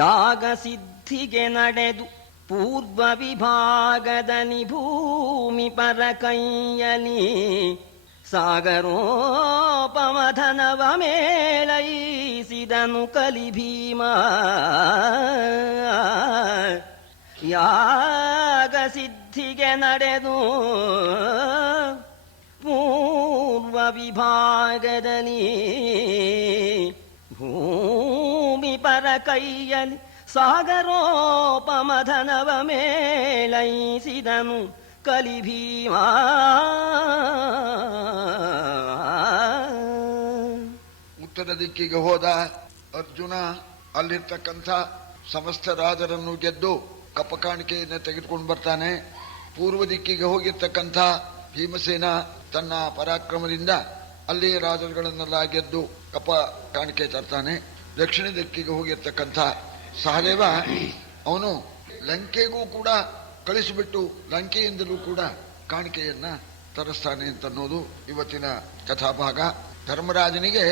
ಯಾಗ ಸಿದ್ಧಿಗೆ ನಡೆದು ಪೂರ್ವ ವಿಭಾಗದಲ್ಲಿ ಭೂಮಿ ಪರ ಕೈಯಲಿ ಸಾಗರೋಪಮಧನವ ಮೇಳೈಸಿದನು ಕಲಿಭೀಮ. ಯಾಗ ಸಿದ್ಧಿಗೆ ನಡೆದು ಪೂರ್ವ ವಿಭಾಗದಲ್ಲಿ ಭೂಮಿ ಪರ ಕೈಯಲಿ ಸಾಗರೋಪಮಧನವ ಮೇಳೈಸಿದನು ಕಲಿಭೀಮ. ಉತ್ತರ ದಿಕ್ಕಿಗೆ ಹೋದ ಅರ್ಜುನ ಅಲ್ಲಿರ್ತಕ್ಕಂಥ ಸಮಸ್ತ ರಾಜರನ್ನು ಗೆದ್ದು ಕಪ್ಪ ಕಾಣಿಕೆಯನ್ನು ತೆಗೆದುಕೊಂಡು ಬರ್ತಾನೆ. ಪೂರ್ವ ದಿಕ್ಕಿಗೆ ಹೋಗಿರ್ತಕ್ಕಂಥ ಭೀಮಸೇನ ತನ್ನ ಪರಾಕ್ರಮದಿಂದ ಅಲ್ಲಿ ರಾಜರುಗಳನ್ನೆಲ್ಲ ಗೆದ್ದು ಕಪ್ಪ ಕಾಣಿಕೆ ತರ್ತಾನೆ. ದಕ್ಷಿಣ ದಿಕ್ಕಿಗೆ ಹೋಗಿರ್ತಕ್ಕಂಥ ಸಹದೇವ ಅವನು ಲಂಕೆಗೂ ಕೂಡ ಕಳಿಸಿಬಿಟ್ಟು ಲಂಕೆಯಿಂದಲೂ ಕೂಡ ಕಾಣಿಕೆಯನ್ನ ತರಿಸ್ತಾನೆ ಅಂತನ್ನೋದು ಇವತ್ತಿನ ಕಥಾಭಾಗ. ಧರ್ಮರಾಜನಿಗೆ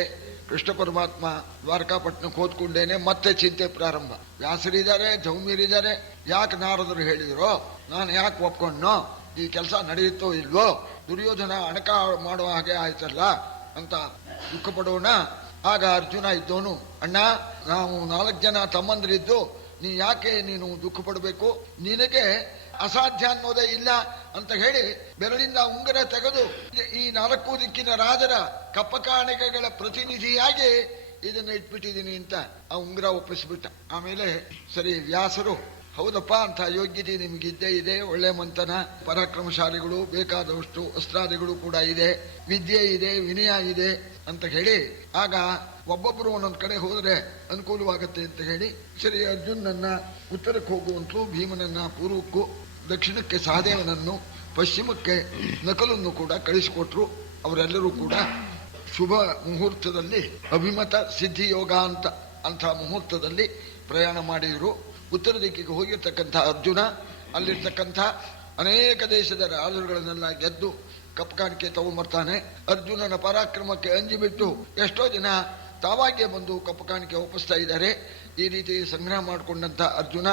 ಕೃಷ್ಣ ಪರಮಾತ್ಮ ದ್ವಾರಕಾಪಟ್ಟಣಕ್ಕೆ ಹೋದ್ಕೊಂಡೇನೆ ಮತ್ತೆ ಚಿಂತೆ ಪ್ರಾರಂಭ. ವ್ಯಾಸರಿದ್ದಾರೆ, ಧೌಮ್ಯರಿದ್ದಾರೆ, ಯಾಕೆ ನಾರದರು ಹೇಳಿದ್ರು, ನಾನು ಯಾಕೆ ಒಪ್ಕೊಂಡ್ನೋ, ಈ ಕೆಲಸ ನಡೆಯುತ್ತೋ ಇಲ್ವೋ, ದುರ್ಯೋಧನ ಅಣಕ ಮಾಡುವ ಹಾಗೆ ಆಯ್ತಲ್ಲ ಅಂತ ದುಃಖ ಪಡೋಣ. ಆಗ ಅರ್ಜುನ ಇದ್ದವನು, ಅಣ್ಣ ನಾವು 4 ಜನ ತಮ್ಮಂದ್ರಿದ್ದು ನೀನು ದುಃಖ ಪಡಬೇಕು, ನಿನಗೆ ಅಸಾಧ್ಯ ಅನ್ನೋದೇ ಇಲ್ಲ ಅಂತ ಹೇಳಿ ಬೆರಳಿಂದ ಉಂಗುರ ತೆಗೆದು ಈ 4 ದಿಕ್ಕಿನ ರಾಜರ ಕಪ್ಪ ಕಾಣಿಕೆಗಳ ಪ್ರತಿನಿಧಿಯಾಗಿ ಇದನ್ನ ಇಟ್ಬಿಟ್ಟಿದ್ದೀನಿ ಅಂತ ಆ ಉಂಗುರ ಒಪ್ಪಿಸ್ಬಿಟ್ಟ. ಆಮೇಲೆ ಸರಿ ವ್ಯಾಸರು, ಹೌದಪ್ಪ ಅಂತ ಯೋಗ್ಯತೆ ನಿಮಗಿದ್ದೇ ಇದೆ, ಒಳ್ಳೆ ಮಂಥನ, ಪರಾಕ್ರಮಶಾಲಿಗಳು, ಬೇಕಾದಷ್ಟು ಅಸ್ತ್ರಾದಿಗಳು ಕೂಡ ಇದೆ, ವಿದ್ಯೆ ಇದೆ, ವಿನಯ ಇದೆ ಅಂತ ಹೇಳಿ ಆಗ ಒಬ್ಬೊಬ್ಬರು ಒಂದೊಂದು ಕಡೆ ಹೋದ್ರೆ ಅನುಕೂಲವಾಗತ್ತೆ ಅಂತ ಹೇಳಿ ಸರಿ ಅರ್ಜುನನ್ನ ಉತ್ತರಕ್ಕೆ ಹೋಗುವಂತೂ, ಭೀಮನನ್ನ ಪೂರ್ವಕ್ಕೂ, ದಕ್ಷಿಣಕ್ಕೆ ಸಹದೇವನನ್ನು, ಪಶ್ಚಿಮಕ್ಕೆ ನಕಲನ್ನು ಕೂಡ ಕಳಿಸಿಕೊಟ್ರು. ಅವರೆಲ್ಲರೂ ಕೂಡ ಶುಭ ಮುಹೂರ್ತದಲ್ಲಿ ಅಭಿಮತ ಸಿದ್ಧಿ ಯೋಗ ಅಂಥ ಮುಹೂರ್ತದಲ್ಲಿ ಪ್ರಯಾಣ ಮಾಡಿದ್ರು. ಉತ್ತರ ದಿಕ್ಕಿಗೆ ಹೋಗಿರ್ತಕ್ಕಂಥ ಅರ್ಜುನ ಅಲ್ಲಿರ್ತಕ್ಕಂಥ ಅನೇಕ ದೇಶದ ರಾಜರುಗಳನ್ನೆಲ್ಲ ಗೆದ್ದು ಕಪ್ಪ ಕಾಣಿಕೆ ತಗೊಂಡ್ಬರ್ತಾನೆ. ಅರ್ಜುನನ ಪರಾಕ್ರಮಕ್ಕೆ ಅಂಜಿಬಿಟ್ಟು ಎಷ್ಟೋ ಜನ ತಾವಾಗಿಯೇ ಬಂದು ಕಪ್ಪ ಕಾಣಿಕೆ ಒಪ್ಪಿಸ್ತಾ ಇದ್ದಾರೆ. ಈ ರೀತಿ ಸಂಗ್ರಹ ಮಾಡಿಕೊಂಡಂತ ಅರ್ಜುನ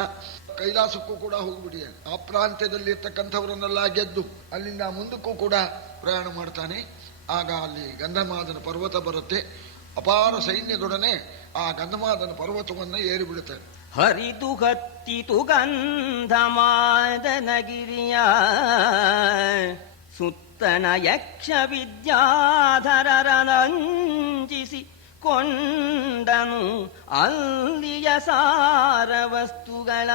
ಕೈಲಾಸಕ್ಕೂ ಕೂಡ ಹೋಗ್ಬಿಟ್ಟಿದೆ. ಆ ಪ್ರಾಂತ್ಯದಲ್ಲಿ ಇರ್ತಕ್ಕಂಥವರನ್ನೆಲ್ಲ ಗೆದ್ದು ಅಲ್ಲಿಂದ ಮುಂದಕ್ಕೂ ಕೂಡ ಪ್ರಯಾಣ ಮಾಡ್ತಾನೆ. ಆಗ ಅಲ್ಲಿ ಗಂಧಮಾದನ ಪರ್ವತ ಬರುತ್ತೆ. ಅಪಾರ ಸೈನ್ಯದೊಡನೆ ಆ ಗಂಧಮಾದನ ಪರ್ವತವನ್ನು ಏರಿಬಿಡುತ್ತೆ. ಹರಿದು ಹತ್ತಿತು ಗಂಧಮಾದನಗಿರಿಯ ಸುತ್ತನ ಯಕ್ಷ ವಿದ್ಯಾಧರರಂಜಿಸಿ ಕೊಂಡನು ಅಲ್ಲಿಯ ಸಾರ ವಸ್ತುಗಳ.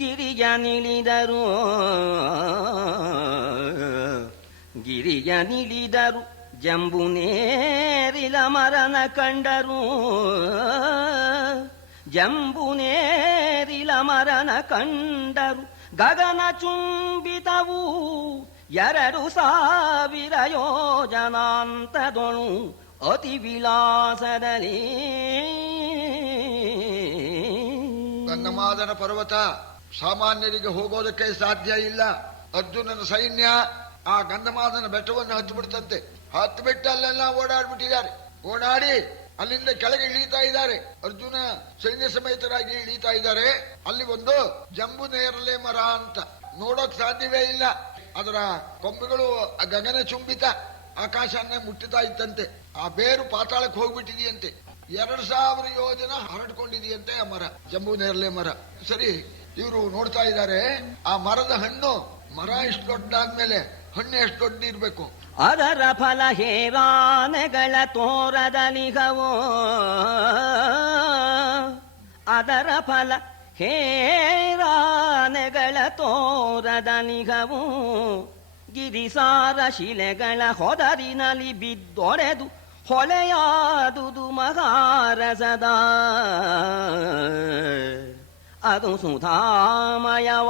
ಗಿರಿಯ ನಿಳಿದರು ಜಂಬುನೇರಿಲ ಮರನ ಕಂಡರು. ಜಂಬುನೇರಿಲ ಮರನ ಕಂಡರು ಗಗನ ಚುಂಬಿತವು 2,000 ಯೋಜನಾಂತದೊಳು ಅತಿ ವಿಲಾಸದಲ್ಲಿ. ಗಂಧಮಾದನ ಪರ್ವತ ಸಾಮಾನ್ಯರಿಗೆ ಹೋಗೋದಕ್ಕೆ ಸಾಧ್ಯ ಇಲ್ಲ. ಅರ್ಜುನನ ಸೈನ್ಯ ಆ ಗಂಧಮಾದನ ಬೆಟ್ಟವನ್ನು ಹತ್ತಿಬಿಡ್ತಂತೆ. ಹತ್ತು ಬೆಟ್ಟ ಅಲ್ಲೆಲ್ಲ ಓಡಾಡ್ಬಿಟ್ಟಿದ್ದಾರೆ. ಓಡಾಡಿ ಅಲ್ಲಿಂದ ಕೆಳಗೆ ಇಳೀತಾ ಇದ್ದಾರೆ. ಅರ್ಜುನ ಸೈನ್ಯ ಸಮೇತರಾಗಿ ಇಳೀತಾ ಇದ್ದಾರೆ. ಅಲ್ಲಿ ಒಂದು ಜಂಬು ನೇರಳೆ ಮರ ಅಂತ ನೋಡೋಕ್ ಸಾಧ್ಯವೇ ಇಲ್ಲ. ಅದರ ಕೊಂಬೆಗಳು ಗಗನ ಚುಂಬಿತ ಆಕಾಶನ್ನೇ ಮುಟ್ಟುತ್ತಾ ಇತ್ತಂತೆ. ಆ ಬೇರು ಪಾತಾಳಕ್ಕೆ ಹೋಗ್ಬಿಟ್ಟಿದೆಯಂತೆ. 2,000 ಯೋಜನ ಹರಡ್ಕೊಂಡಿದೆಯಂತೆ ಆ ಮರ, ಜಂಬು ನೇರಳೆ ಮರ. ಸರಿ, ಇವರು ನೋಡ್ತಾ ಇದ್ದಾರೆ. ಆ ಮರದ ಹಣ್ಣು, ಮರ ಇಷ್ಟು ದೊಡ್ಡಾದ್ಮೇಲೆ ಹಣ್ಣು ಎಷ್ಟು ದೊಡ್ಡ ಇರ್ಬೇಕು. ಅದರ ಫಲ ಹೇರಾನೆಗಳ ತೋರದಲಿಗವೋ. ಅದರ ಫಲ ಹೇರಾನೆಗಳ ತೋರದಲಿಗವು. ಗಿರಿಸಾರ ಶಿಲೆಗಳ ಹೊದರಿನಲ್ಲಿ ಬಿದ್ದೊರೆದು ಹೊಳೆಯಾದುದು ಮಹಾರಸದ. ಅದು ಸುಧಾಮಯವಾಯಿತು.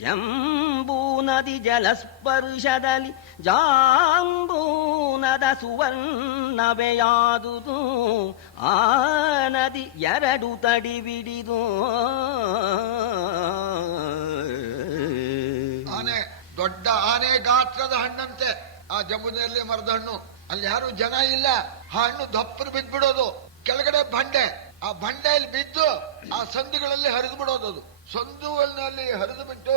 ಜಂಬೂ ನದಿ ಜಲಸ್ಪರ್ಶದಲ್ಲಿ ಜಾಂಬೂನದ ಸುವರ್ಣವೆಯಾದುದು. ಆ ನದಿ 2 ತಡಿ ಬಿಡಿದು. ಆನೆ, ದೊಡ್ಡ ಆನೆ ಗಾತ್ರದ ಹಣ್ಣಂತೆ ಆ ಜಂಬುನೇರಳೆ ಮರದ ಹಣ್ಣು. ಅಲ್ಲಿ ಯಾರು ಜನ ಇಲ್ಲ. ಆ ಹಣ್ಣು ದಪ್ಪರು ಬಿದ್ಬಿಡೋದು. ಕೆಳಗಡೆ ಬಂಡೆ, ಆ ಬಂಡೆಯಲ್ಲಿ ಬಿದ್ದು ಆ ಸಂದುಗಳಲ್ಲಿ ಹರಿದು ಬಿಡೋದು. ಅದು ಸಂದುಗಳಲ್ಲಿ ಹರಿದು ಬಿಟ್ಟು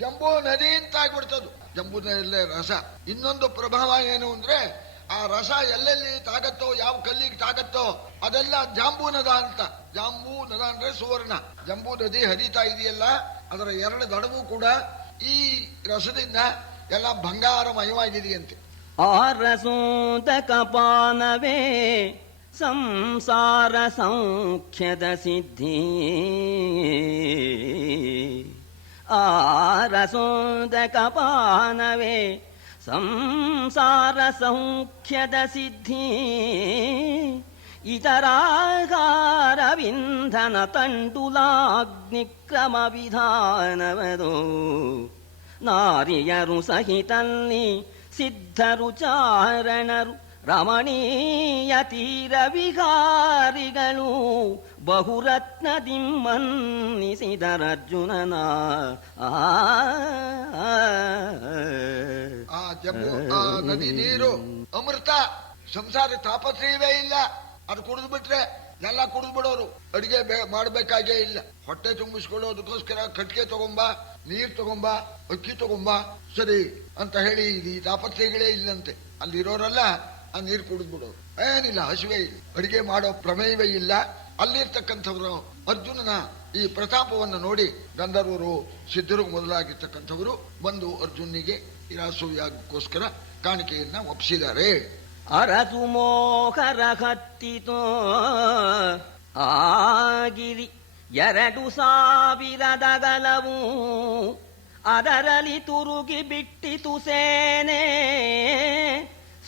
ಜಂಬೂ ನದಿ ಅಂತ ಆಗ್ಬಿಡ್ತದು. ಜಂಬೂ ನದಿಯಲ್ಲೇ ರಸ. ಇನ್ನೊಂದು ಪ್ರಭಾವ ಏನು ಅಂದ್ರೆ, ಆ ರಸ ಎಲ್ಲೆಲ್ಲಿ ತಾಗತ್ತೋ, ಯಾವ ಕಲ್ಲಿಗೆ ತಾಗತ್ತೋ ಅದೆಲ್ಲ ಜಾಂಬೂ ನದ ಅಂತ. ಜಾಂಬೂ ನದ ಅಂದ್ರೆ ಸುವರ್ಣ. ಜಂಬೂ ನದಿ ಹರಿತಾ ಇದೆಯಲ್ಲ, ಅದರ ಎರಡು ದಡವೂ ಕೂಡ ಈ ರಸದಿಂದ ಎಲ್ಲ ಬಂಗಾರಮಯವಾಗಿದೆಯಂತೆ. ಆರಸೋದಕ ಪಾನವೇ ಸಂಸಾರ ಸೌಖ್ಯದ ಸಿದ್ಧಿ. ಆರಸೋದಕ ಪಾನವೇ ಸಂಸಾರ ಸೌಖ್ಯದ ಸಿದ್ಧಿ. ಇತರಾಗಾರವಿಂಧನ ತಂಡುಲಾಗ್ನಿಕ್ರಮ ವಿಧಾನವದು. ನಾರಿಯರು ಸಹಿತಲ್ಲಿ ಸಿದ್ಧರು ಚಾರಣರು ರಮಣೀಯ ತೀರ ವಿಹಾರಿಗಳು ಬಹುರತ್ನದಿ ಮನ್ನಿಸಿದರರ್ಜುನನ. ಆ ನದಿ ನೀರು ಅಮೃತ. ಸಂಸಾರ ತಾಪತ್ರಯವೇ ಇಲ್ಲ. ಅದು ಕುಡಿದು ಬಿಟ್ರೆ ಎಲ್ಲ ಕುಡಿದು ಬಿಡೋರು. ಅಡಿಗೆ ಮಾಡಬೇಕಾಗೇ ಇಲ್ಲ. ಹೊಟ್ಟೆ ತುಂಬಿಸ್ಕೊಳ್ಳೋದಕ್ಕೋಸ್ಕರ ಕಟ್ಟಿಗೆ ತಗೊಂಬ, ನೀರ್ ತಗೊಂಬ, ಅಕ್ಕಿ ತಗೊಂಬ, ಸರಿ ಅಂತ ಹೇಳಿ ಈ ತಾಪತ್ರಯಗಳೇ ಇಲ್ಲಂತೆ. ಅಲ್ಲಿರೋರೆಲ್ಲ ಆ ನೀರು ಕುಡಿದು ಬಿಡೋರು. ಏನಿಲ್ಲ, ಹಸಿವೆ ಇಲ್ಲ, ಅಡಿಗೆ ಮಾಡೋ ಪ್ರಮೇಯವೇ ಇಲ್ಲ. ಅಲ್ಲಿರ್ತಕ್ಕಂಥವರು ಅರ್ಜುನನ ಈ ಪ್ರತಾಪವನ್ನು ನೋಡಿ ಗಂಧರ್ವರು, ಸಿದ್ಧರು ಮೊದಲಾಗಿರ್ತಕ್ಕಂಥವರು ಬಂದು ಅರ್ಜುನಿಗೆ ಇರಾಸುಯಾಗಕ್ಕೋಸ್ಕರ ಕಾಣಿಕೆಯನ್ನ ಒಪ್ಪಿಸಿದ್ದಾರೆ. ಅರಸು ಮೋಹರ ಹತ್ತಿತೋ ಆಗಿರಿ 2,000 ಗಲವು. ಅದರಲ್ಲಿ ತುರುಗಿ ಬಿಟ್ಟಿತು ಸೇನೆ,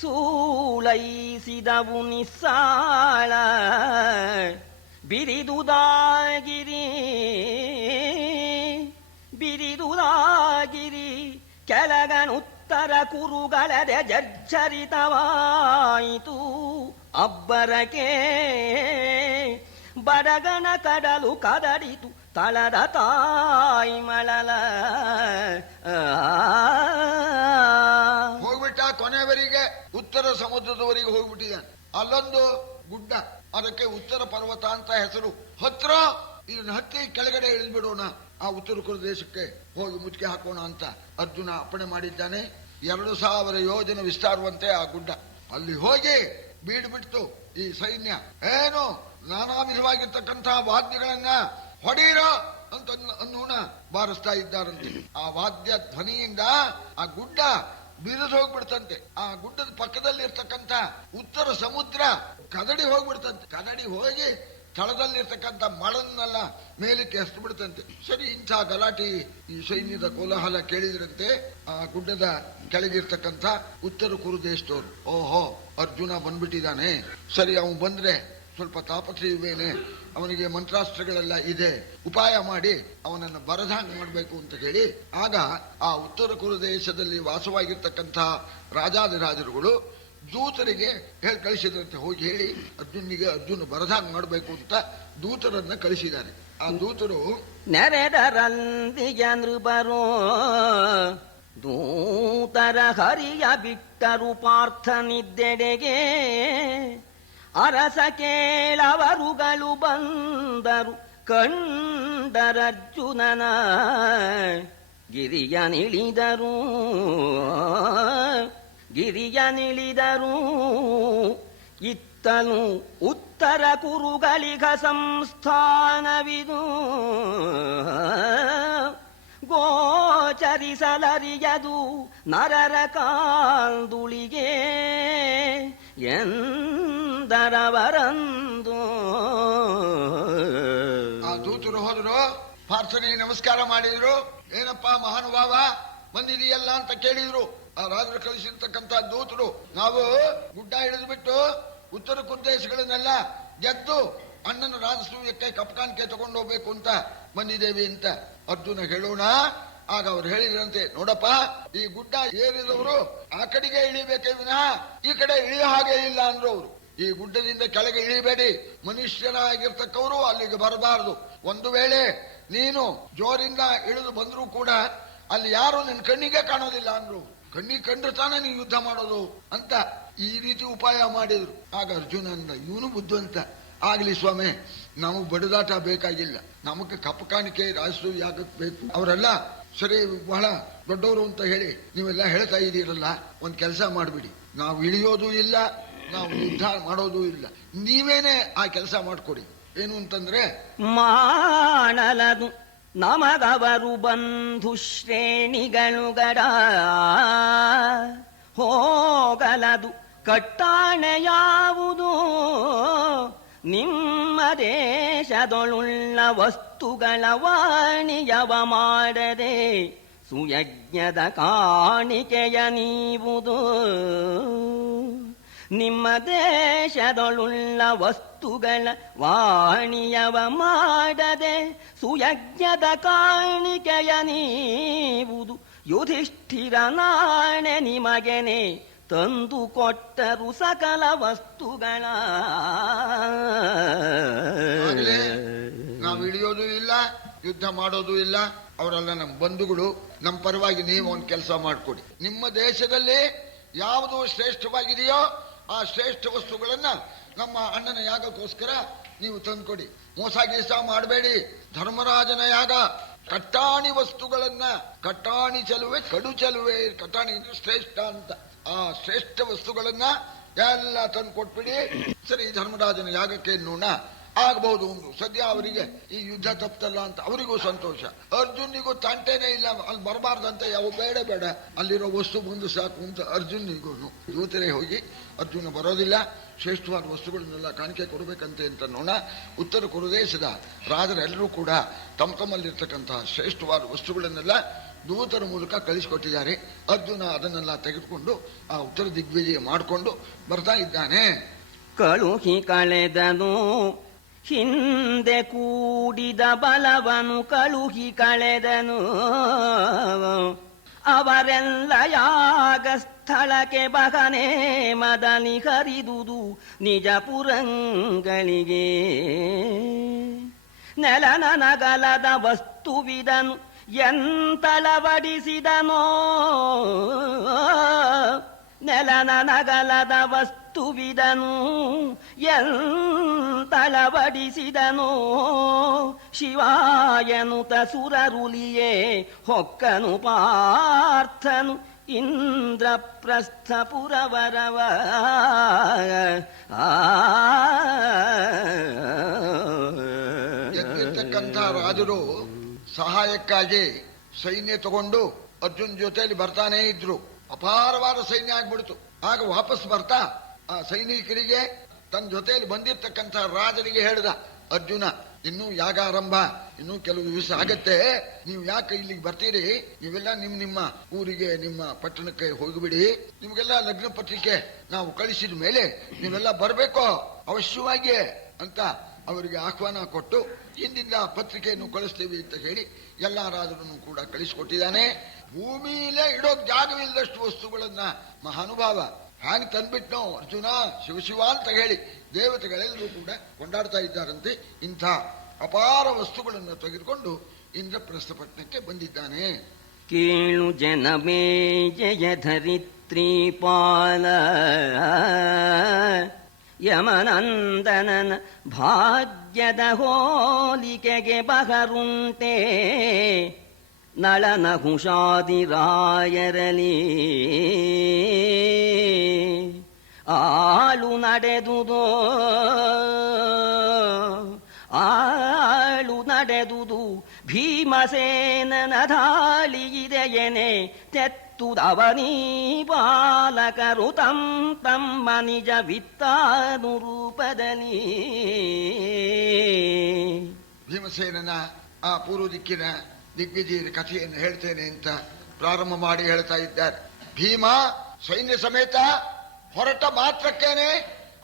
ಸೂಳೈಸಿದವು ನಿಸ್ಸಾಳ. ಬಿರಿದುದಾಗಿರಿ ಕೆಳಗನುತ್ತರ ಕುರುಗಳದೆ ಜರ್ಜರಿತವಾಯಿತು ಅಬ್ಬರಕ್ಕೆ. ಬಡಗನ ಕಡಲು ಕದಡಿತು ತಳದ ತಾಯಿ ಮಳಲ. ಹೋಗ್ಬಿಟ್ಟ ಕೊನೆಯವರಿಗೆ, ಉತ್ತರ ಸಮುದ್ರದವರೆಗೆ ಹೋಗ್ಬಿಟ್ಟಿದ್ದಾನೆ. ಅಲ್ಲೊಂದು ಗುಡ್ಡ, ಅದಕ್ಕೆ ಉತ್ತರ ಪರ್ವತ ಅಂತ ಹೆಸರು. ಹತ್ರ ಇದನ್ನ ಹತ್ತಿ ಕೆಳಗಡೆ ಇಳಿದ್ಬಿಡೋಣ, ಆ ಉತ್ತರ ಪ್ರದೇಶಕ್ಕೆ ಹೋಗಿ ಮುಚ್ಚಿಗೆ ಹಾಕೋಣ ಅಂತ ಅರ್ಜುನ ಅಪ್ಪಣೆ ಮಾಡಿದ್ದಾನೆ. 2,000 ಯೋಜನೆ ವಿಸ್ತಾರವಂತೆ ಆ ಗುಡ್ಡ. ಅಲ್ಲಿ ಹೋಗಿ ಬೀಡ್ಬಿಟ್ಟು ಈ ಸೈನ್ಯ ಏನು ನಾನಾ ವಿಧವಾಗಿರ್ತಕ್ಕಂಥ ವಾದ್ಯಗಳನ್ನ ಹೊಡೀರೋ ಅಂತ ಅನ್ನೋಣ ಬಾರಿಸ್ತಾ ಇದ್ದಾರಂತೆ. ಆ ವಾದ್ಯ ಧ್ವನಿಯಿಂದ ಆ ಗುಡ್ಡ ಬಿರಿದು ಹೋಗ್ಬಿಡ್ತಂತೆ. ಆ ಗುಡ್ಡದ ಪಕ್ಕದಲ್ಲಿ ಇರ್ತಕ್ಕಂಥ ಉತ್ತರ ಸಮುದ್ರ ಕದಡಿ ಹೋಗ್ಬಿಡ್ತಂತೆ. ಕದಡಿ ಹೋಗಿ ಸ್ಥಳದಲ್ಲಿರ್ತಕ್ಕಂಥ ಮಳನ್ನೆಲ್ಲ ಮೇಲಕ್ಕೆ ಎಸ್ತು ಬಿಡ್ತಂತೆ. ಸರಿ, ಇಂಥ ಗಲಾಟೆ ಈ ಸೈನ್ಯದ ಕೋಲಾಹಲ ಕೇಳಿದ್ರಂತೆ ಆ ಗುಡ್ಡದ ಕೆಳಗಿರ್ತಕ್ಕಂಥ ಉತ್ತರ ಕುರು ದೇಶದವರು, ಓಹೋ ಅರ್ಜುನ ಬಂದ್ಬಿಟ್ಟಿದ್ದಾನೆ, ಸರಿ ಅವನು ಬಂದ್ರೆ ಸ್ವಲ್ಪ ತಾಪತ್ರಯವೇನೆ, ಅವನಿಗೆ ಮಂತ್ರಾಸ್ತ್ರಗಳೆಲ್ಲ ಇದೆ, ಉಪಾಯ ಮಾಡಿ ಅವನನ್ನು ಬರದಾಂಗ ಮಾಡಬೇಕು ಅಂತ ಹೇಳಿ ಆಗ ಆ ಉತ್ತರ ಕುರು ದೇಶದಲ್ಲಿ ವಾಸವಾಗಿರ್ತಕ್ಕಂಥ ರಾಜಾದಿರಾಜರುಗಳು ದೂತರಿಗೆ ಹೇಳಿ ಕಳಿಸಿದ್ರಂತೆ. ಹೋಗಿ ಹೇಳಿ ಅರ್ಜುನ ಬರದಾಂಗ ಮಾಡಬೇಕು ಅಂತ ದೂತರನ್ನ ಕಳಿಸಿದ್ದಾರೆ. ಆ ದೂತರು ನೆರೆದರಂದಿಗೆ ನೃಪರು ದೂತರ ಹರಿಯ ಬಿಟ್ಟರು ಪಾರ್ಥನಿದ್ದೆಡೆಗೆ. ಅರಸ ಕೇಳವರುಗಳು ಬಂದರು ಕಂಡರರ್ಜುನನ. ಗಿರಿಯ ನಿಳಿದರು ಇತ್ತನು ಉತ್ತರ ಕುರುಗಳಿಗ ಸಂಸ್ಥಾನವಿದು. ಗೋಚರಿಸಲರಿಯದು ನರರ ಕಾಲ್ದುಳಿಗೆ ಎಂದರವರಂದು. ಆ ದೂತರು ಹೋದರು, ಪಾರ್ಥನಿಗೆ ನಮಸ್ಕಾರ ಮಾಡಿದ್ರು. ಏನಪ್ಪ ಮಹಾನುಭಾವ ಬಂದಿದೆಯಲ್ಲ ಅಂತ ಕೇಳಿದ್ರು. ಆ ರಾಜರು ಕಳಿಸಿರ್ತಕ್ಕಂಥ ದೂತರು, ನಾವು ಗುಡ್ಡ ಹಿಡಿದು ಬಿಟ್ಟು ಉತ್ತರ ಕುರುದೇಶಗಳನ್ನೆಲ್ಲ ಗೆದ್ದು ಅಣ್ಣನ ರಾಜಸೂಯಕ್ಕೆ ಕಪ್ಕಾನ್ಕೆ ತಗೊಂಡು ಹೋಗ್ಬೇಕು ಅಂತ ಬಂದಿದ್ದೇವೆ ಅಂತ ಅರ್ಜುನ ಹೇಳೋಣ. ಆಗ ಅವ್ರು ಹೇಳಿದ್ರಂತೆ, ನೋಡಪ್ಪ ಈ ಗುಡ್ಡ ಏರಿದವರು ಆ ಕಡೆಗೆ ಇಳಿಬೇಕೇ ವಿನಃ ಈ ಕಡೆ ಇಳಿಯೋ ಹಾಗೆ ಇಲ್ಲ ಅಂದ್ರು ಅವರು. ಈ ಗುಡ್ಡದಿಂದ ಕೆಳಗೆ ಇಳಿಬೇಡಿ, ಮನುಷ್ಯನಾಗಿರ್ತಕ್ಕವರು ಅಲ್ಲಿಗೆ ಬರಬಾರದು. ಒಂದು ವೇಳೆ ನೀನು ಜೋರಿಂದ ಇಳಿದು ಬಂದ್ರೂ ಕೂಡ ಅಲ್ಲಿ ಯಾರು ನಿನ್ನ ಕಣ್ಣಿಗೆ ಕಾಣೋದಿಲ್ಲ ಅಂದ್ರು. ಕಣ್ಣಿಗೆ ಕಂಡ್ರೆ ತಾನೇ ನೀವು ಯುದ್ಧ ಮಾಡೋದು ಅಂತ ಈ ರೀತಿ ಉಪಾಯ ಮಾಡಿದ್ರು. ಆಗ ಅರ್ಜುನ ಅಂದ, ಇವನು ಬುದ್ಧಿವಂತ, ಆಗ್ಲಿ ಸ್ವಾಮಿ, ನಮಗೆ ಬಡಿದಾಟ ಬೇಕಾಗಿಲ್ಲ, ನಮಗೆ ಕಪ್ಪ ಕಾಣಿಕೆ ರಾಜಸೂಯ ಯಾಗಕ್ಕೆ ಬೇಕು. ಅವರೆಲ್ಲ ಸರಿ ಬಹಳ ದೊಡ್ಡವರು ಅಂತ ಹೇಳಿ ನೀವೆಲ್ಲ ಹೇಳ್ತಾ ಇದ್ದೀರಲ್ಲ, ಒಂದ್ ಕೆಲಸ ಮಾಡ್ಬಿಡಿ, ನಾವು ಇಳಿಯೋದು ಇಲ್ಲ, ನಾವು ಯುದ್ಧ ಮಾಡೋದು ಇಲ್ಲ, ನೀವೇನೆ ಆ ಕೆಲಸ ಮಾಡ್ಕೊಡಿ. ಏನು ಅಂತಂದ್ರೆ, ಮಾಡಲದು ನಮಗವರು ಬಂಧು ಶ್ರೇಣಿಗಳುಗಡ ಹೋಗಲದು ಕಟ್ಟಾಣೆ ಯಾವುದು, ನಿಮ್ಮ ದೇಶದೊಳುಳ್ಳ ವಸ್ತುಗಳ ವಾಣಿಯವ ಮಾಡದೆ ಸುಯಜ್ಞದ ಕಾಣಿಕೆಯ ನೀವುದು. ನಿಮ್ಮ ದೇಶದೊಳುಳ್ಳ ವಸ್ತುಗಳ ವಾಣಿಯವ ಮಾಡದೆ ಸುಯಜ್ಞದ ಕಾಣಿಕೆಯ ನೀವುದು. ಯುಧಿಷ್ಠಿರ ನಾಣೆ ನಿಮಗೆನೆ ತಂದು ಕೊಟ್ಟರು ಸಕಲ ವಸ್ತುಗಳ. ನಾವು ಇಳಿಯೋದು ಇಲ್ಲ, ಯುದ್ಧ ಮಾಡೋದು ಇಲ್ಲ, ಅವರೆಲ್ಲ ನಮ್ಮ ಬಂಧುಗಳು, ನಮ್ಮ ಪರವಾಗಿ ನೀವು ಒಂದು ಕೆಲಸ ಮಾಡಿಕೊಡಿ. ನಿಮ್ಮ ದೇಶದಲ್ಲಿ ಯಾವುದು ಶ್ರೇಷ್ಠವಾಗಿದೆಯೋ ಆ ಶ್ರೇಷ್ಠ ವಸ್ತುಗಳನ್ನ ನಮ್ಮ ಅಣ್ಣನ ಯಾಗಕ್ಕೋಸ್ಕರ ನೀವು ತಂದ್ಕೊಡಿ. ಮೋಸ ಗೀಸ ಮಾಡಬೇಡಿ. ಧರ್ಮರಾಜನ ಯಾಗ ಕಟ್ಟಾಣಿ ವಸ್ತುಗಳನ್ನ, ಕಟ್ಟಾಣಿ ಚೆಲುವೆ ಕಡು ಚೆಲುವೆ, ಕಟ್ಟಾಣಿ ಶ್ರೇಷ್ಠ ಅಂತ, ಆ ಶ್ರೇಷ್ಠ ವಸ್ತುಗಳನ್ನ ಎಲ್ಲ ತಂದು ಕೊಟ್ಬಿಡಿ. ಸರಿ, ಧರ್ಮರಾಜನ ಯಾಗಕ್ಕೆ ನೋಣ ಆಗಬಹುದು. ಸದ್ಯ ಅವರಿಗೆ ಈ ಯುದ್ಧ ತಪ್ಪಲ್ಲ ಅಂತ ಅವರಿಗೂ ಸಂತೋಷ. ಅರ್ಜುನಿಗೂ ತಂಟೆನೇ ಇಲ್ಲ, ಅಲ್ಲಿ ಬರಬಾರ್ದಂತ ಯಾವ ಬೇಡ ಬೇಡ, ಅಲ್ಲಿರೋ ವಸ್ತು ಬಂದು ಸಾಕು ಅಂತ ಅರ್ಜುನಿಗೂ. ದೂತರೇ ಹೋಗಿ ಅರ್ಜುನ ಬರೋದಿಲ್ಲ, ಶ್ರೇಷ್ಠವಾದ ವಸ್ತುಗಳನ್ನೆಲ್ಲ ಕಾಣಿಕೆ ಕೊಡಬೇಕಂತೆ ಅಂತ ನೋಡ ಉತ್ತರ ಕುರುದೇಶದ ರಾಜರೆಲ್ಲರೂ ಕೂಡ ತಮ್ಮ ತಮ್ಮಲ್ಲಿರ್ತಕ್ಕಂತಹ ಶ್ರೇಷ್ಠವಾದ ವಸ್ತುಗಳನ್ನೆಲ್ಲ ದೂತರ ಮೂಲಕ ಕಳಿಸಿಕೊಟ್ಟಿದ್ದಾರೆ. ಅರ್ಜುನ ಅದನ್ನೆಲ್ಲ ತೆಗೆದುಕೊಂಡು ಆ ಉತ್ತರ ದಿಗ್ವಿಜಯ ಮಾಡಿಕೊಂಡು ಬರ್ತಾ ಇದ್ದಾನೆ. ಕಳುಹಿ ಕಳೆದನು ಹಿಂದೆ ಕೂಡಿದ ಬಲವನು ಕಳುಹಿ ಕಳೆದನು. ಅವರೆಲ್ಲ ಯಾಗ ಸ್ಥಳಕ್ಕೆ ಬಗನೆ ಮದನಿ ಹರಿದುದು ನಿಜ ಪುರಂಗಳಿಗೆ. ನೆಲನನಗಲದ ವಸ್ತುವಿದನು ಎಂತಳವಡಿಸಿದನೋ, ನೆಲನನಗಲದ ವಸ್ತುವಿದನು ಎಂತಳವಡಿಸಿದನೋ. ಶಿವಾಯನುತ ಸುರರುಲಿಯೇ ಹೊಕ್ಕನು ಪಾರ್ಥನು ಇಂದ್ರಪ್ರಸ್ಥಪುರವರವ. ಎದ್ದಿರ್ತಕ್ಕಂಥ ರಾಜರು ಸಹಾಯಕ್ಕಾಗಿ ಸೈನ್ಯ ತಗೊಂಡು ಅರ್ಜುನ್ ಜೊತೆಯಲ್ಲಿ ಬರ್ತಾನೇ ಇದ್ರು. ಅಪಾರವಾದ ಸೈನ್ಯ ಆಗ್ಬಿಡ್ತು. ಆಗ ವಾಪಸ್ ಬರ್ತಾ ಆ ಸೈನಿಕರಿಗೆ ತನ್ನ ಜೊತೆಯಲ್ಲಿ ಬಂದಿರ್ತಕ್ಕಂಥ ರಾಜನಿಗೆ ಹೇಳಿದ ಅರ್ಜುನ, ಇನ್ನೂ ಯಾಗ ಆರಂಭ, ಇನ್ನೂ ಕೆಲವು ದಿವಸ ಆಗತ್ತೆ, ನೀವು ಯಾಕೆ ಇಲ್ಲಿಗೆ ಬರ್ತೀರಿ? ನೀವೆಲ್ಲ ನಿಮ್ಮ ಊರಿಗೆ ನಿಮ್ಮ ಪಟ್ಟಣಕ್ಕೆ ಹೋಗಿಬಿಡಿ. ನಿಮ್ಗೆಲ್ಲ ಲಗ್ನ ಪತ್ರಿಕೆ ನಾವು ಕಳಿಸಿದ ಮೇಲೆ ನೀವೆಲ್ಲ ಬರಬೇಕು ಅವಶ್ಯವಾಗಿ ಅಂತ ಅವರಿಗೆ ಆಹ್ವಾನ ಕೊಟ್ಟು ಇಂದಿಂದ ಪತ್ರಿಕೆಯನ್ನು ಕಳಿಸ್ತೀವಿ ಅಂತ ಹೇಳಿ ಎಲ್ಲಾ ರಾಜರನ್ನು ಕೂಡ ಕಳಿಸಿಕೊಟ್ಟಿದ್ದಾನೆ. ಭೂಮಿಯಲ್ಲೇ ಇಡೋಕ್ ಜಾಗವಿಲ್ಲದಷ್ಟು ವಸ್ತುಗಳನ್ನ ಮಹಾನುಭಾವ ಹ್ಯಾಂಗ್ ತಂದ್ಬಿಟ್ನೋ ಅರ್ಜುನ, ಶಿವಶಿವ ಅಂತ ಹೇಳಿ ದೇವತೆಗಳೆಲ್ಲರೂ ಕೂಡ ಕೊಂಡಾಡ್ತಾ ಇದ್ದಾರಂತೆ. ಇಂಥ ಅಪಾರ ವಸ್ತುಗಳನ್ನು ತೆಗೆದುಕೊಂಡು ಇಂದ್ರಪ್ರಸ್ಥಪಟ್ಟಣಕ್ಕೆ ಬಂದಿದ್ದಾನೆ. ಕೇಳು ಜನಮೇ ಜಯ ಧರಿತ್ರೀಪಾಲ ಯಮನಂದನನ ಭಾಗ್ಯದ ಹೋಲಿಕೆಗೆ ಬಹರುಂಟೆ. ನಳನ ಹುಷಾದಿರಾಯರಲಿ ಆಳು ನಡೆದುದೋ, ಆಳು ನಡೆದುದು ಭೀಮಸೇನನ ಧಾಳಿಯಿದೆಯನೆ. ತೆತ್ತುದವನೀ ಬಾಲಕರು ತಮ್ಮ ನಿಜ ವಿತ್ತಾನು ರೂಪದಲ್ಲಿ. ಭೀಮಸೇನನ ಆ ಪೂರ್ವ ದಿಕ್ಕಿನ ದಿಗ್ವಿಜಯದ ಕಥೆಯನ್ನು ಹೇಳ್ತೇನೆ ಅಂತ ಪ್ರಾರಂಭ ಮಾಡಿ ಹೇಳ್ತಾ ಇದ್ದಾರೆ. ಭೀಮ ಸೈನ್ಯ ಸಮೇತ ಹೊರಟ ಮಾತ್ರಕ್ಕೇನೆ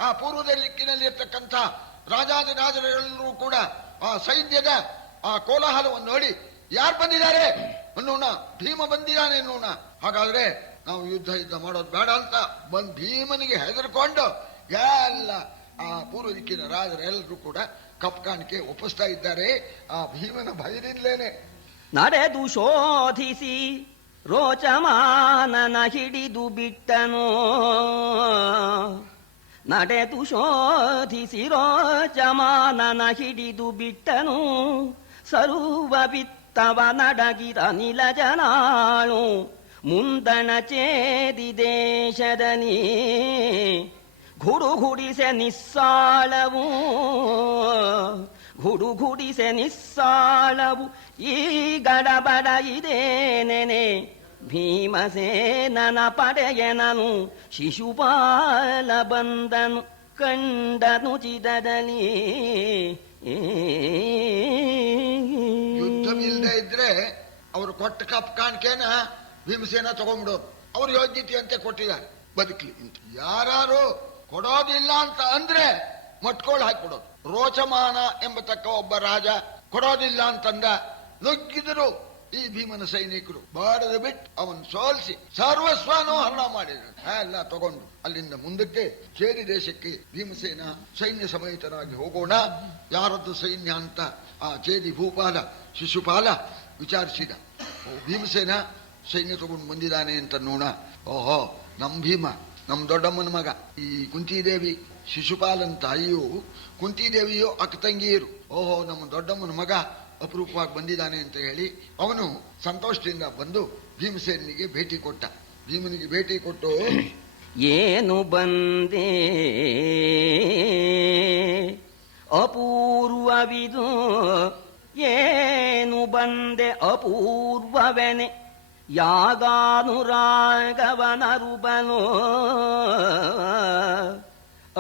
ಆ ಪೂರ್ವದ ದಿಕ್ಕಿನಲ್ಲಿರ್ತಕ್ಕಂಥ ರಾಜಾದಿರಾಜರೆಲ್ಲರೂ ಕೂಡ ಆ ಸೈನ್ಯದ ಆ ಕೋಲಾಹಲವನ್ನು ನೋಡಿ ಯಾರು ಬಂದಿದ್ದಾರೆ ಅನ್ನೋಣ, ಭೀಮ ಬಂದಿದ್ದಾನೆ ಅನ್ನೋಣ. ಹಾಗಾದ್ರೆ ನಾವು ಯುದ್ಧ ಮಾಡೋದು ಬೇಡ ಅಂತ ಬಂದ್ ಭೀಮನಿಗೆ ಹೆದರ್ಕೊಂಡು ಎಲ್ಲ ಆ ಪೂರ್ವ ದಿಕ್ಕಿನ ರಾಜರೆಲ್ಲರೂ ಕೂಡ ಕಪ್ ಕಾಣಿಕೆ ಒಪ್ಪಿಸ್ತಾ ಇದ್ದಾರೆ. ಆ ಭೀಮನ ಭಯದಿಂದಲೇನೆ ನಡೆದು ಶೋಧಿಸಿ ರೋಚಮಾನನ ಹಿಡಿದು ಬಿಟ್ಟನು. ನಡೆದು ಶೋಧಿಸಿರೋಚಮಾನನ ಹಿಡಿದು ಬಿಟ್ಟನು ಸರುವ ಬಿತ್ತವ ನಡಗಿದ ನಿಲಜನಾಳು ಮುಂದಣ ಚೇದಿ ದೇಶದನಿ ಗುಡುಗುಡಿಸೆ ನಿಸ್ಸಾಳವು ಗುಡುಗುಡಿಸೆ ನಿಸ್ಸಾಳವು ಈ ಗಡಬಡ ಇದೇನೆನೆ ಭೀಮಸೇನನ ಪಡೆಯನನು ಶಿಶುಪಾಲ ಬಂದನು ಕಂಡನು ಚಿದದಲ್ಲಿ ಯುದ್ಧವಿಲ್ಲದೆ ಇದ್ರೆ ಅವರು ಕೊಟ್ಟ ಕಪ್ ಕಾಣಿಕೆನ ಭೀಮಸೇನ ತಗೊಂಡ್ಬಿಡೋರು. ಅವ್ರು ಯೋಗ್ಯತೆ ಅಂತ ಕೊಟ್ಟಿದ್ದಾರೆ ಬದುಕಲಿ ಅಂತ. ಯಾರು ಕೊಡೋದಿಲ್ಲ ಅಂತ ಅಂದ್ರೆ ಮಟ್ಕೋಳು ಹಾಕಿಬಿಡೋದು. ರೋಚಮಾನ ಎಂಬತಕ್ಕ ಒಬ್ಬ ರಾಜ ಕೊಡೋದಿಲ್ಲ ಅಂತಂದ, ನುಗ್ಗಿದರು ಈ ಭೀಮನ ಸೈನಿಕರು. ಬಾಡದ ಬಿಟ್ಟು ಅವನ್ ಸೋಲಿಸಿ ಸರ್ವಸ್ವನೂ ಹರಣ ಮಾಡಿದ್ರು. ಎಲ್ಲ ತಗೊಂಡು ಅಲ್ಲಿಂದ ಮುಂದಕ್ಕೆ ಚೇರಿ ದೇಶಕ್ಕೆ ಭೀಮಸೇನ ಸೈನ್ಯ ಸಮೇತನಾಗಿ ಹೋಗೋಣ. ಯಾರದ್ದು ಸೈನ್ಯ ಅಂತ ಆ ಚೇರಿ ಭೂಪಾಲ ಶಿಶುಪಾಲ ವಿಚಾರಿಸಿದ. ಭೀಮಸೇನ ಸೈನ್ಯ ತಗೊಂಡು ಬಂದಿದ್ದಾನೆ ಅಂತ ನೋಡ. ಓಹೋ, ನಮ್ ಭೀಮ ನಮ್ ದೊಡ್ಡಮ್ಮನ ಮಗ. ಈ ಕುಂತಿದೇವಿ ಶಿಶುಪಾಲನ್ ತಾಯಿಯು ಕುಂತಿದೇವಿಯು ಅಕ್ಕ ತಂಗಿಯರು. ಓಹೋ, ನಮ್ಮ ದೊಡ್ಡಮ್ಮನ ಮಗ ಅಪರೂಪವಾಗಿ ಬಂದಿದ್ದಾನೆ ಅಂತ ಹೇಳಿ ಅವನು ಸಂತೋಷದಿಂದ ಬಂದು ಭೀಮಸೇನಿಗೆ ಭೇಟಿ ಕೊಟ್ಟ. ಭೀಮನಿಗೆ ಭೇಟಿ ಕೊಟ್ಟು, ಏನು ಬಂದೆ ಅಪೂರ್ವವಿದು, ಏನು ಬಂದೆ ಅಪೂರ್ವವೆನೆ, ಯಾಗಾನುರಾಗವನರುಬನು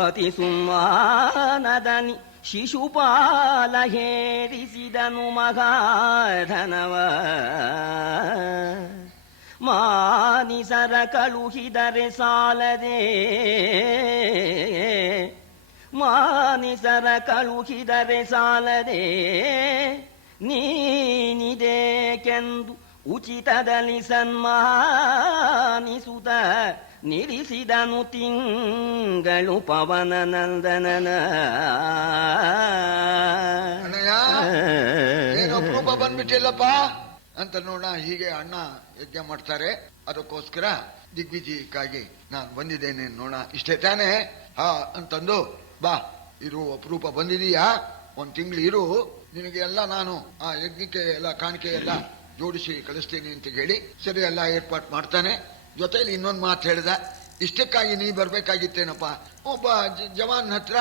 ಅತಿ ಸುಮ್ಮಾನದನಿ ಶಿಶುಪಾಲ ಹೇರಿಸಿದನು ಮಗಾಧನವ. ಮಾನಿಸರ ಕಳುಹಿದರೆ ಸಾಲದೆ, ಮಾನಿಸರ ಕಳುಹಿದರೆ ಸಾಲದೆ, ನೀನಿದೇಕೆಂದು ಉಚಿತದಲ್ಲಿ ಸನ್ಮಾನಿಸುತ್ತ ನಿಲ್ಲಿಸಿದನು ತಿಂಗಳು ಪವನ ನಂದನನ. ಅಪರೂಪ ಬಂದ್ಬಿಟ್ಟಿಲ್ಲಪ್ಪ ಅಂತ ನೋಡ. ಹೀಗೆ ಅಣ್ಣ ಯಜ್ಞ ಮಾಡ್ತಾರೆ, ಅದಕ್ಕೋಸ್ಕರ ದಿಗ್ವಿಜಯಕ್ಕಾಗಿ ನಾನು ಬಂದಿದ್ದೇನೆ ನೋಡ. ಇಷ್ಟೇ ತಾನೇ ಅಂತಂದು, ಬಾ ಇರು, ಅಪರೂಪ ಬಂದಿದೀಯಾ, ಒಂದ್ ತಿಂಗಳು ಇರು, ನಿನಗೆ ಎಲ್ಲ ನಾನು ಆ ಯಜ್ಞಕ್ಕೆ ಎಲ್ಲ ಕಾಣಿಕೆ ಎಲ್ಲ ಜೋಡಿಸಿ ಕಳಿಸ್ತೀನಿ ಅಂತ ಹೇಳಿ ಸರಿ ಎಲ್ಲ ಏರ್ಪಾಟ್ ಮಾಡ್ತಾನೆ. ಜೊತೆಲಿ ಇನ್ನೊಂದು ಮಾತು ಹೇಳಿದ, ಇಷ್ಟಕ್ಕಾಗಿ ನೀ ಬರ್ಬೇಕಾಗಿತ್ತೇನಪ್ಪ, ಒಬ್ಬ ಜವಾನ್ ಹತ್ರ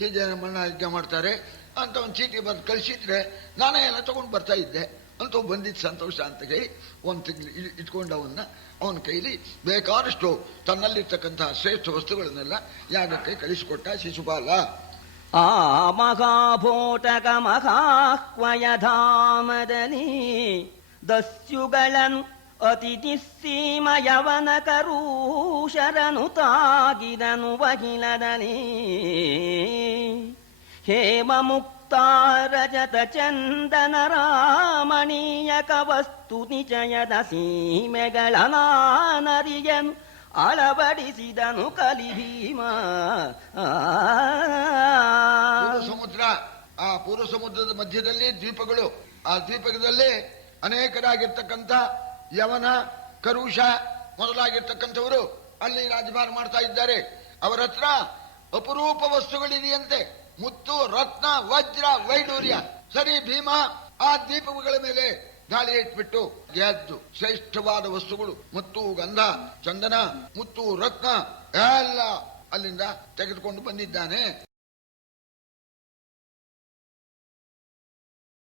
ಹೀಗೆ ನಮ್ಮನ್ನ ಯಜ್ಞ ಮಾಡ್ತಾರೆ ಅಂತ ಒಂದು ಚೀಟಿ ಬರೆದು ಕಳಿಸಿದ್ರೆ ನಾನೇ ಎಲ್ಲ ತಗೊಂಡು ಬರ್ತಾ ಇದ್ದೆ ಅಂತ ಬಂದಿದ್ದು ಸಂತೋಷ ಅಂತ ಹೇಳಿ ಒಂದು ತಿಂಗಳು ಇಟ್ಕೊಂಡವನ್ನ ಅವನ ಕೈಲಿ ಬೇಕಾದಷ್ಟು ತನ್ನಲ್ಲಿರ್ತಕ್ಕಂತಹ ಶ್ರೇಷ್ಠ ವಸ್ತುಗಳನ್ನೆಲ್ಲ ಯಾಗಕ್ಕೆ ಕಳಿಸಿಕೊಟ್ಟ ಶಿಶುಪಾಲ. ಆ ಮಹಾಭೋಟಕ ಮಹಾಹ್ವಯಧಾಮದಲ್ಲಿ ದಸ್ಯುಗಳನ್ನು ಅತಿಥಿ ಸೀಮಯವನ ಕರೂಶರನು ತಾಗಿದನು ವಹಿಲದಲ್ಲಿ. ಹೇಮ ಮುಕ್ತಾರಜತ ಚಂದನ ರಾಮಣೀಯಕ ವಸ್ತು ನಿಚಯದ ಸೀಮೆಗಳ ನಾನರಿಯನು ಅಳವಡಿಸಿದನು ಕಲಿಭೀಮ. ಸಮುದ್ರ, ಆ ಪೂರ್ವ ಸಮುದ್ರದ ಮಧ್ಯದಲ್ಲಿ ದ್ವೀಪಗಳು, ಆ ದ್ವೀಪದಲ್ಲಿ ಅನೇಕರಾಗಿರ್ತಕ್ಕಂಥ ಯವನ ಕರುಷ ಮೊದಲಾಗಿರ್ತಕ್ಕಂಥವರು ಅಲ್ಲಿ ರಾಜಭಾರ ಮಾಡ್ತಾ ಇದ್ದಾರೆ. ಅವರ ಹತ್ರ ಅಪರೂಪ ವಸ್ತುಗಳಿದೆಯಂತೆ, ಮುತ್ತು ರತ್ನ ವಜ್ರ ವೈಡೂರ್ಯ. ಸರಿ, ಭೀಮ ಆ ದ್ವೀಪಗಳ ಮೇಲೆ ಗಾಳಿ ಇಟ್ಬಿಟ್ಟು ಗೆದ್ದು ಶ್ರೇಷ್ಠವಾದ ವಸ್ತುಗಳು ಮುತ್ತು ಗಂಧ ಚಂದನ ಮುತ್ತು ರತ್ನ ಎಲ್ಲ ಅಲ್ಲಿಂದ ತೆಗೆದುಕೊಂಡು ಬಂದಿದ್ದಾನೆ.